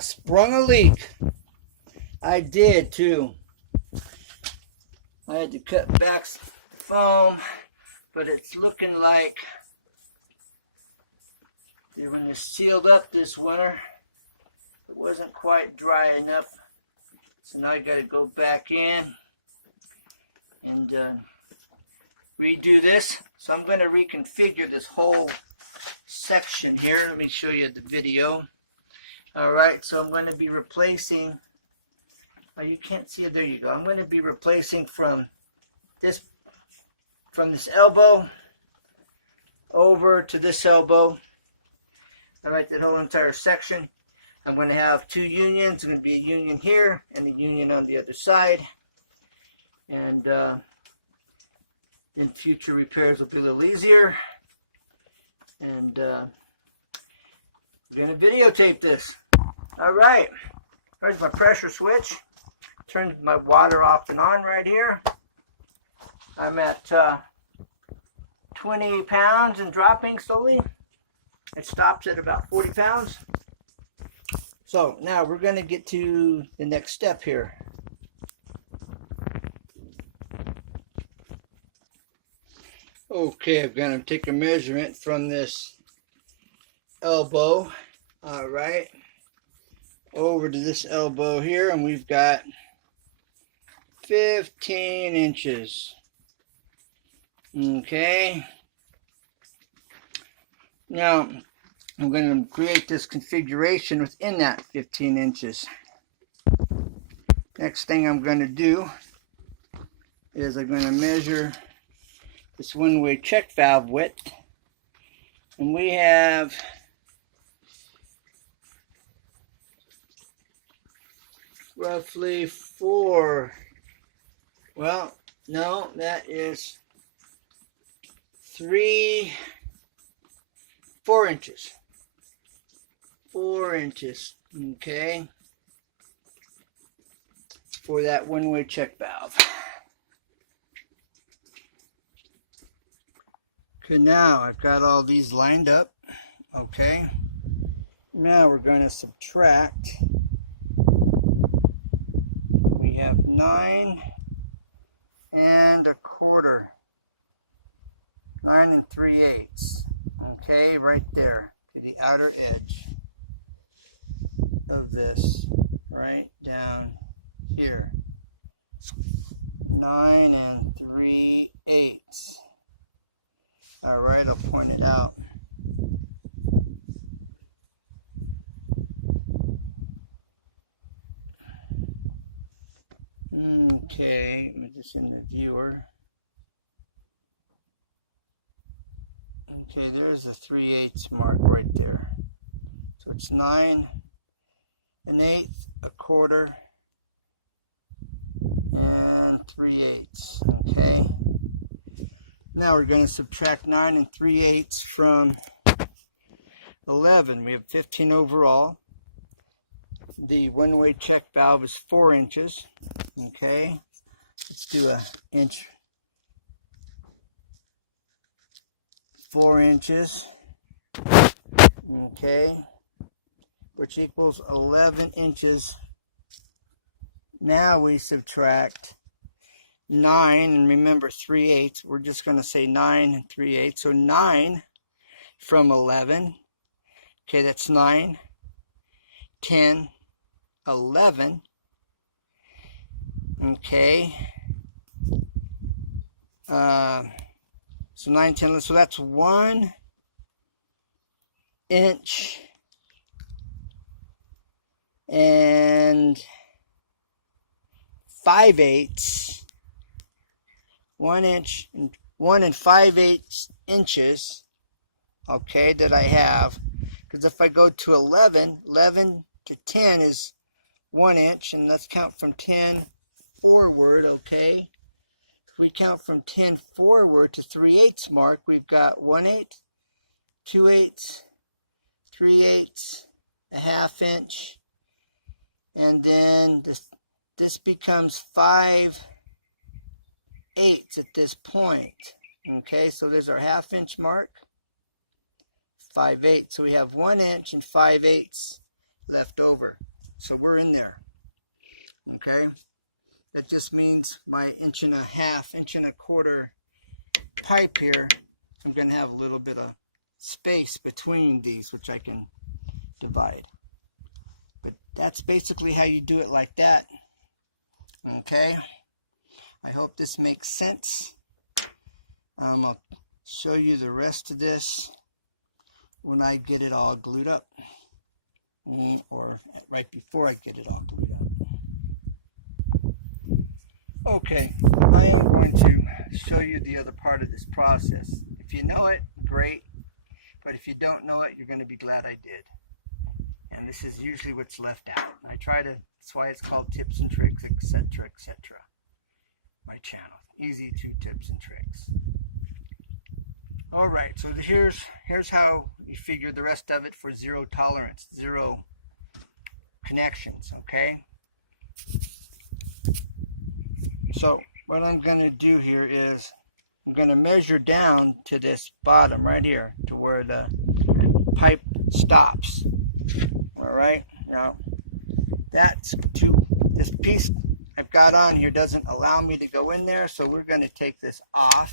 Sprung a leak. I did too. I had to cut back some foam, but it's looking like when it's sealed up this winter, it wasn't quite dry enough. So now I got to go back in and redo this. So I'm going to reconfigure this whole section here. Let me show you the video. Alright, so I'm going to be replacing, oh, you can't see it, there you go. I'm going to be replacing from this elbow over to this elbow. Alright, that whole entire section. I'm going to have two unions. There's going to be a union here and a union on the other side. And then future repairs will be a little easier. And I'm going to videotape this. Alright, here's my pressure switch. Turn my water off and on right here. I'm at 20 pounds and dropping slowly. It stops at about 40 pounds. So now we're going to get to the next step here. Okay, I'm going to take a measurement from this elbow, alright, over to this elbow here, and we've got 15 inches. Okay. Now, I'm going to create this configuration within that 15 inches. Next thing I'm going to do is I'm going to measure this one-way check valve width. And we have roughly 4. Well, no, that is 4 inches. 4 inches, okay, for that one-way check valve. Okay, now I've got all these lined up, okay. Now we're going to subtract. We have 9 1/4. 9 3/8. Okay, right there to the outer edge of this, right down here. 9 3/8. Alright, I'll point it out. Okay, let me just in the viewer. Okay, there's the 3/8 mark right there. So it's 9 1/8, 1/4, and 3/8. Okay. Now we're going to subtract 9 3/8 from 11. We have 15 overall. The one-way check valve is 4 inches. Okay. Let's do an inch. 4 inches, okay, which equals 11 inches. Now we subtract 9, and remember 3/8, we're just going to say 9 3/8, so 9 from 11, okay, that's 9, 10, 11, okay, so 9, 10, so that's 1 inch and 5/8. 1 inch and 1 5/8 inches, okay, that I have. Because if I go to 11 to 10 is 1 inch, and let's count from 10 forward, okay. We count from 10 forward to 3/8 mark, we've got 1/8, 2/8, 3/8, a ½ inch, and then this becomes 5/8 at this point. Okay, so there's our ½ inch mark, 5/8. So we have 1 inch and 5/8 left over. So we're in there. Okay? That just means my 1.5 inch, 1.25 inch pipe here, I'm going to have a little bit of space between these, which I can divide. But that's basically how you do it, like that. Okay? I hope this makes sense. I'll show you the rest of this when I get it all glued up, or right before I get it all glued up. Okay, I am going to show you the other part of this process. If you know it, great, but if you don't know it, you're going to be glad I did. And this is usually what's left out. I try to, that's why it's called Tips and Tricks, etc., etc. My channel, easy 2 tips and tricks. All right, so here's how you figure the rest of it for zero tolerance, zero connections, okay? So what I'm going to do here is I'm going to measure down to this bottom right here to where the pipe stops. All right, now that's this piece I've got on here doesn't allow me to go in there, so we're going to take this off.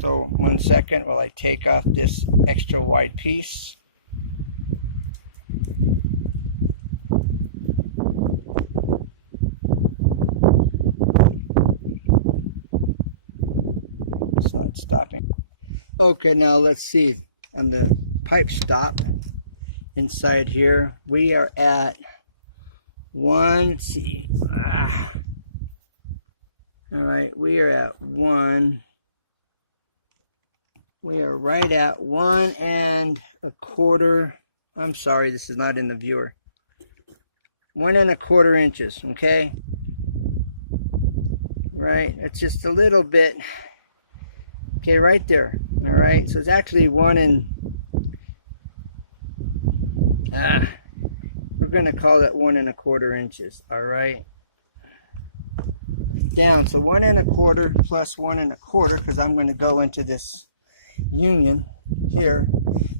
So 1 second while I take off this extra wide piece. It's not stopping. Okay, now let's see. On the pipe stop inside here, we are at let's see. All right, we are at 1. We are right at 1 1/4. I'm sorry, this is not in the viewer. 1 1/4 inches, okay? Right, it's just a little bit. Okay, right there. All right, so it's actually 1 we're going to call that 1 1/4 inches, all right? Down, so 1 1/4 plus 1 1/4, because I'm going to go into this union here,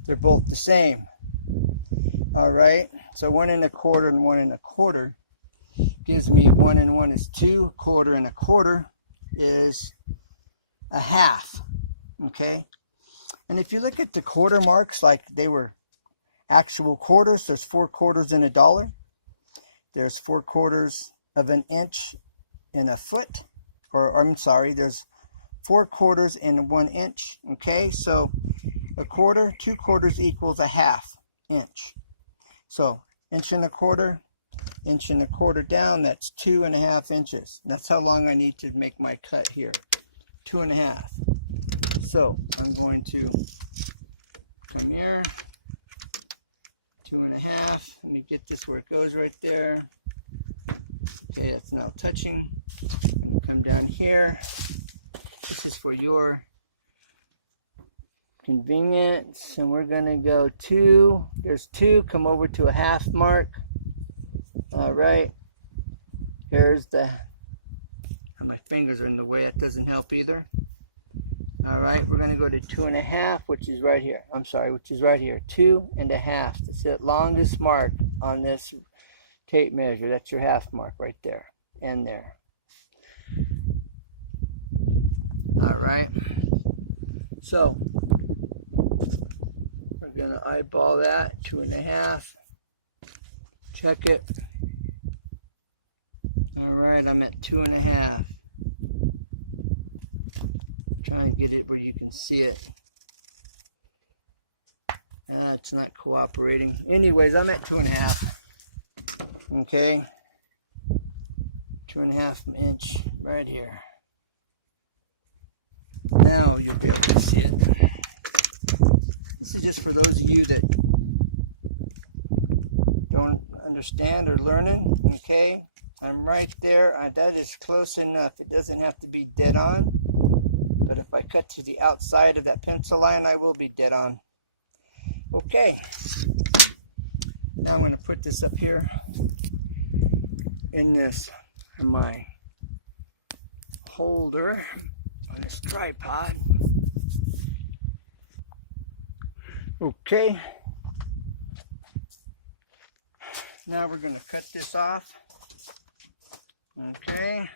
they're both the same. All right, so 1 1/4 and 1 1/4 gives me 1 and 1 is 2, 1/4 and 1/4 is 1/2. Okay, and if you look at the quarter marks like they were actual quarters, there's 4 quarters in $1. There's 4 quarters of an inch in a foot, or I'm sorry, there's 4 quarters in 1 inch. Okay, so 1/4, 2 quarters equals 1/2 inch. So 1 1/4 inch, 1 1/4 down, that's 2 1/2 inches. That's how long I need to make my cut here, 2 1/2. So I'm going to come here, 2 1/2. Let me get this where it goes right there. Okay, that's now touching. I'm going to come down here. This is for your convenience, and we're going to go 2. There's 2. Come over to a 1/2 mark. All right. Here's the. My fingers are in the way. That doesn't help either. All right. We're going to go to 2 1/2, which is right here. I'm sorry, which is right here. 2 1/2. That's the longest mark on this tape measure. That's your 1/2 mark right there and there. All right. So we're going to eyeball that, 2 1/2. Check it. All right, I'm at 2 1/2. Try and get it where you can see it. It's not cooperating. Anyways, I'm at 2 1/2. Okay. 2 1/2 inch right here. Now you'll be able to see it. This is just for those of you that don't understand or learning. Okay, I'm right there. That is close enough. It doesn't have to be dead on. But if I cut to the outside of that pencil line, I will be dead on. Okay. Now I'm going to put this up here in my holder on this tripod. Okay. Now we're going to cut this off. Okay.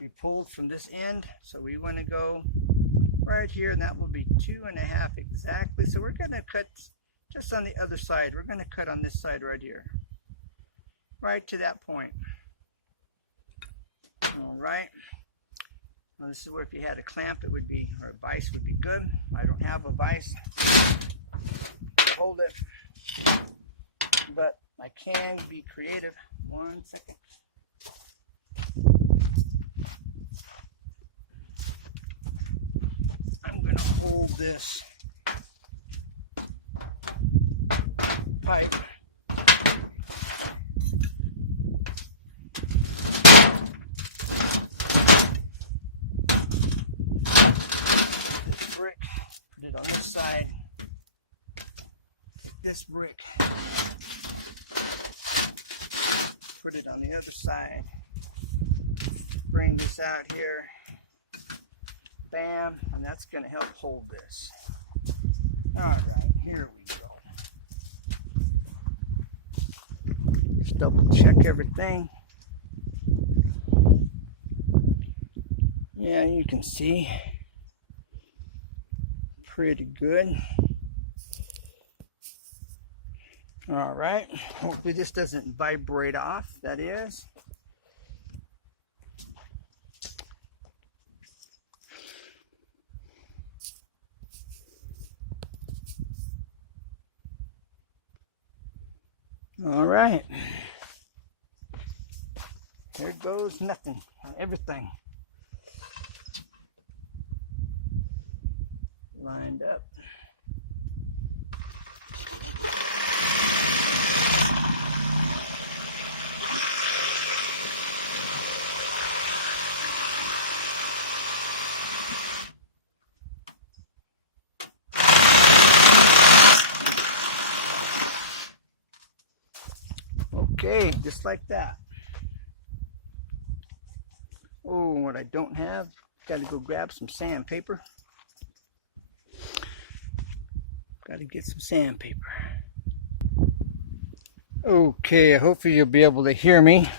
We pulled from this end, so we want to go right here, and that will be 2.5 exactly. So we're going to cut just on the other side. We're going to cut on this side right here, right to that point. All right. Now this is where if you had a clamp, it would be, or a vise would be good. I don't have a vise to hold it, but I can be creative. 1 second. I'm going to hold this pipe. This brick, put it on this side. This brick, put it on the other side. Bring this out here. Bam, and that's going to help hold this. All right, here we go. Just double check everything. Yeah, you can see pretty good. All right, hopefully this doesn't vibrate off, that is. All right, there goes nothing on everything. Lined up. Okay, just like that. Oh, what I don't have, got to go grab some sandpaper. Got to get some sandpaper. Okay, hopefully you'll be able to hear me.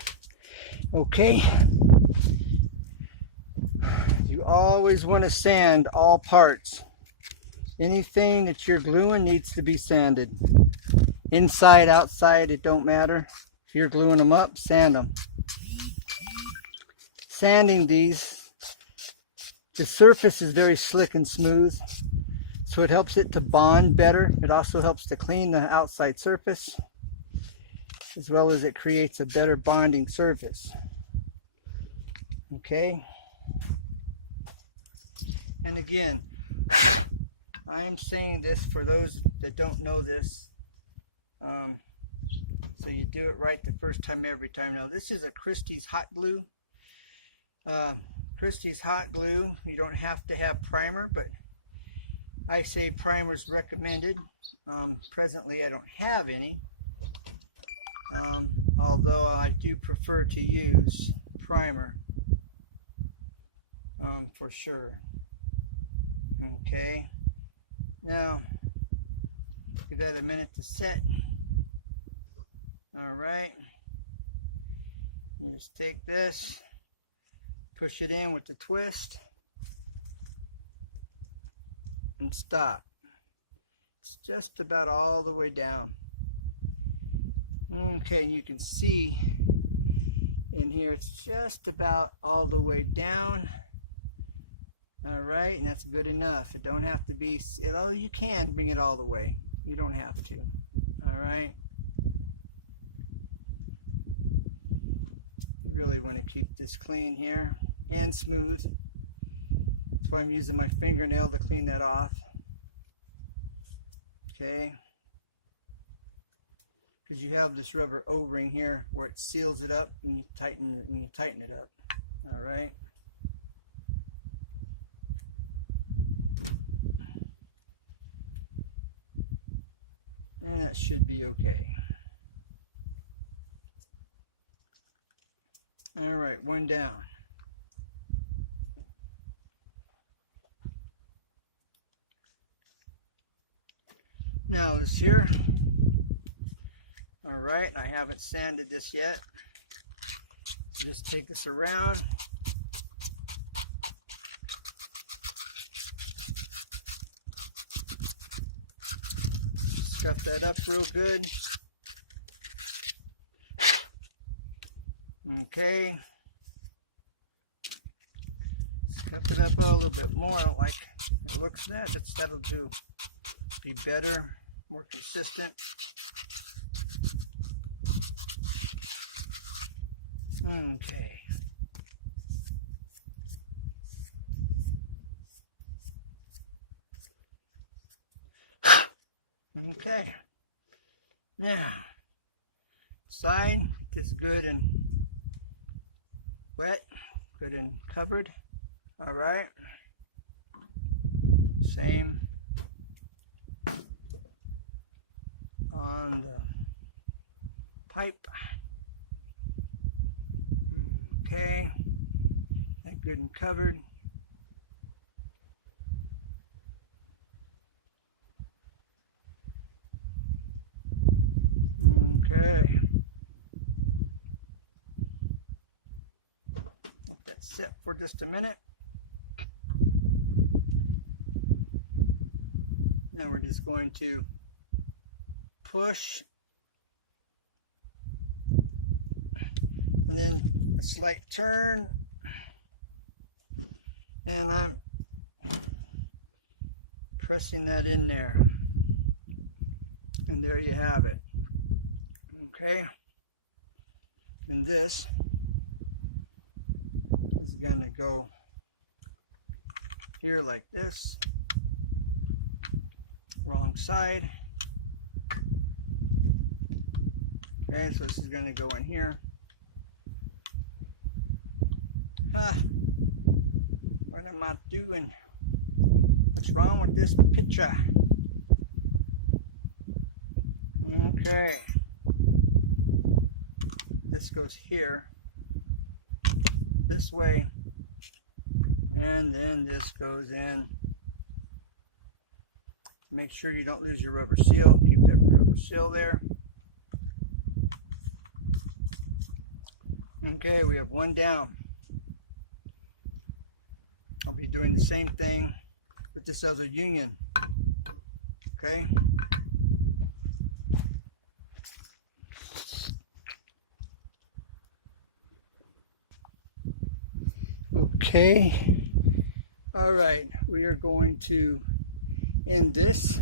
Okay. You always want to sand all parts. Anything that you're gluing needs to be sanded. Inside, outside, it don't matter. If you're gluing them up, sand them. Sanding these, the surface is very slick and smooth, so it helps it to bond better. It also helps to clean the outside surface, as well as it creates a better bonding surface. Okay? And again, I am saying this for those that don't know this, so you do it right the first time every time. Now this is a Christie's hot glue. Christie's hot glue, you don't have to have primer, but I say primer's recommended. Presently I don't have any, although I do prefer to use primer for sure. Okay, now give that a minute to set. All right, you just take this, push it in with the twist, and stop. It's just about all the way down. Okay, you can see in here it's just about all the way down. All right, and that's good enough. It don't have to be, you can bring it all the way. You don't have to. All right. You really want to keep this clean here and smooth. That's why I'm using my fingernail to clean that off. Okay. Because you have this rubber O-ring here where it seals it up when you tighten it up. All right. And that should be okay. All right, one down. Now this here. All right. Alright, I haven't sanded this yet. Just take this around. Scuff that up real good. Okay. Scuff it up a little bit more. I don't like it looks that. That'll do. Be better, more consistent. Okay. Okay. Now, side gets good and wet, good and covered. All right. Same on the pipe. Okay. That good and covered. Okay. Let that sit for just a minute. Now we're just going to push and then a slight turn, and I'm pressing that in there, and there you have it. Okay, and this is gonna go here like this, wrong side. Okay, so this is gonna go in here. What am I doing? What's wrong with this picture? Okay. This goes here, this way, and then this goes in. Make sure you don't lose your rubber seal. Keep that rubber seal there. Okay, we have one down. I'll be doing the same thing with this other union. Okay. Okay. All right, we are going to end this.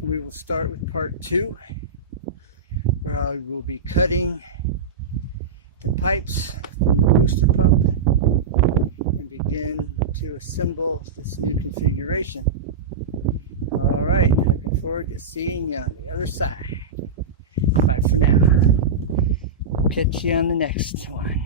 We will start with part 2, where I will be cutting the pipes, booster pump, and begin to assemble this new configuration. All right, looking forward to seeing you on the other side. Bye for now. Catch you on the next one.